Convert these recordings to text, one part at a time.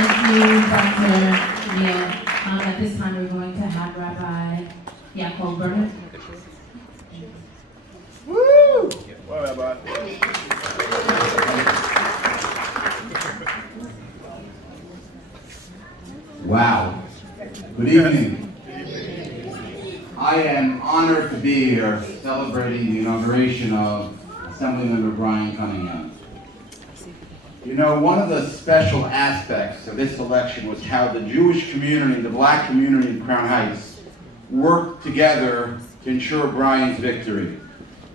Thank you, Dr. Neil. At this time, we're going to have Rabbi Yaacov Behrman. Woo! Well, Rabbi. Wow. Good evening. I am honored to be here celebrating the inauguration of Assemblymember Brian Cunningham. You know, one of the special aspects of this election was how the Jewish community, the black community in Crown Heights, worked together to ensure Brian's victory.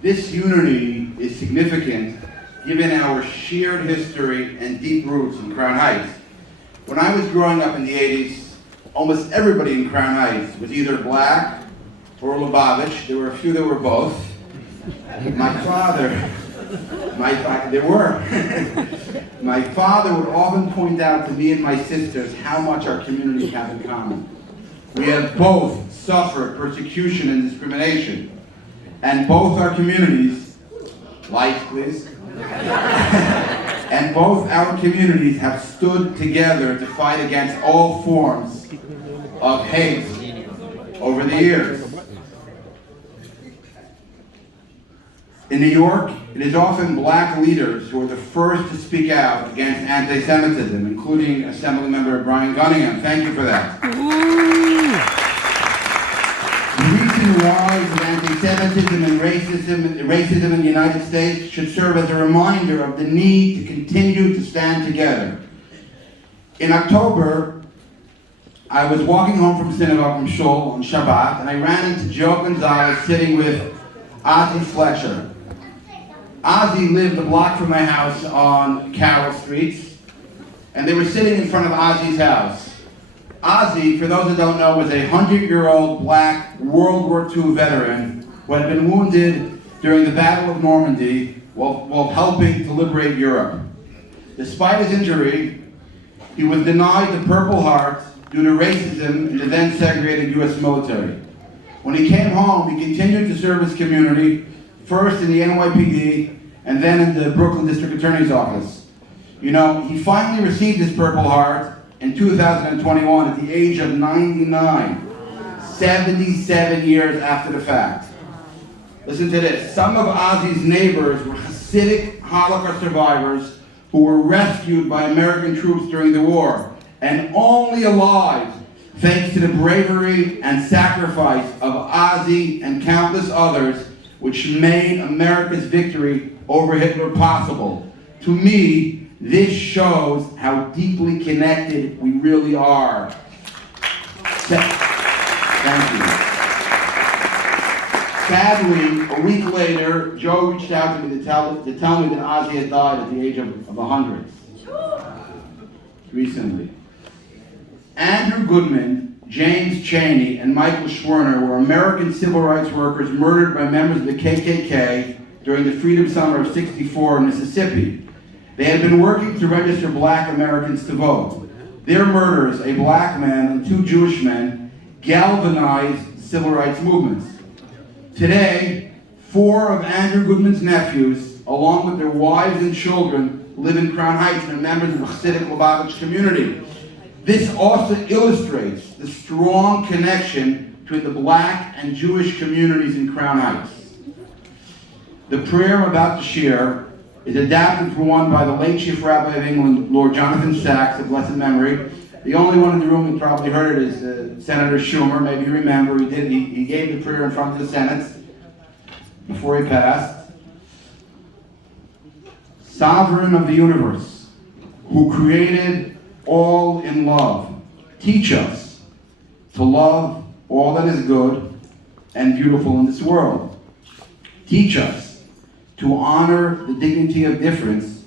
This unity is significant given our shared history and deep roots in Crown Heights. When I was growing up in the 80s, almost everybody in Crown Heights was either black or Lubavitch. There were a few that were both. My father would often point out to me and my sisters how much our communities have in common. We have both suffered persecution and discrimination, and both our communities, lights please, and both our communities have stood together to fight against all forms of hate over the years. In New York, it is often black leaders who are the first to speak out against anti-Semitism, including Assemblymember Brian Cunningham. Thank you for that. The recent rise of anti-Semitism and racism in the United States should serve as a reminder of the need to continue to stand together. In October, I was walking home from synagogue from Shul on Shabbat, and I ran into Joe Gonzalez sitting with Ozzie Fletcher. Ozzie lived a block from my house on Carroll Street, and they were sitting in front of Ozzie's house. Ozzie, for those who don't know, was a 100-year-old black World War II veteran who had been wounded during the Battle of Normandy while helping to liberate Europe. Despite his injury, he was denied the Purple Heart due to racism in the then segregated U.S. military. When he came home, he continued to serve his community, first in the NYPD and then in the Brooklyn District Attorney's Office. You know, he finally received his Purple Heart in 2021 at the age of 99, 77 years after the fact. Listen to this. Some of Ozzie's neighbors were Hasidic Holocaust survivors who were rescued by American troops during the war and only alive thanks to the bravery and sacrifice of Ozzie and countless others, which made America's victory over Hitler possible. To me, this shows how deeply connected we really are. Thank you. Sadly, a week later, Joe reached out to me to tell me that Ozzie had died at the age of 100. Recently. Andrew Goodman, James Chaney, and Michael Schwerner were American civil rights workers murdered by members of the KKK during the Freedom Summer of '64 in Mississippi. They had been working to register black Americans to vote. Their murders, a black man and two Jewish men, galvanized the civil rights movements. Today, 4 of Andrew Goodman's nephews, along with their wives and children, live in Crown Heights and are members of the Hasidic Lubavitch community. This also illustrates the strong connection between the black and Jewish communities in Crown Heights. The prayer I'm about to share is adapted from one by the late Chief Rabbi of England, Lord Jonathan Sacks, of blessed memory. The only one in the room who probably heard it is Senator Schumer. Maybe you remember he gave the prayer in front of the Senate before he passed. Sovereign of the universe, who created all in love, teach us to love all that is good and beautiful in this world. Teach us to honor the dignity of difference,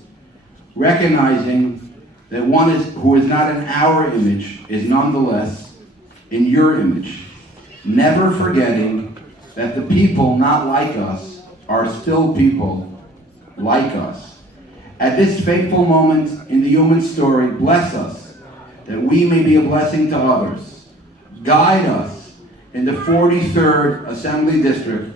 recognizing that one who is not in our image is nonetheless in your image, never forgetting that the people not like us are still people like us. At this fateful moment in the human story, bless us that we may be a blessing to others. Guide us in the 43rd Assembly District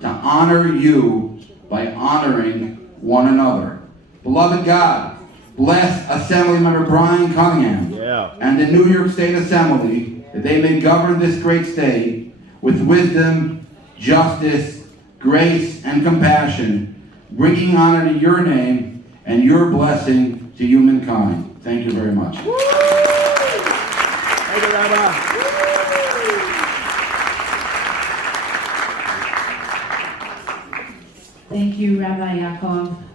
to honor you by honoring one another. Beloved God, bless Assemblymember Brian Cunningham Yeah. and the New York State Assembly, that they may govern this great state with wisdom, justice, grace, and compassion, bringing honor to your name and your blessing to humankind. Thank you very much. Thank you, Rabbi. Thank you, Rabbi Yaacov.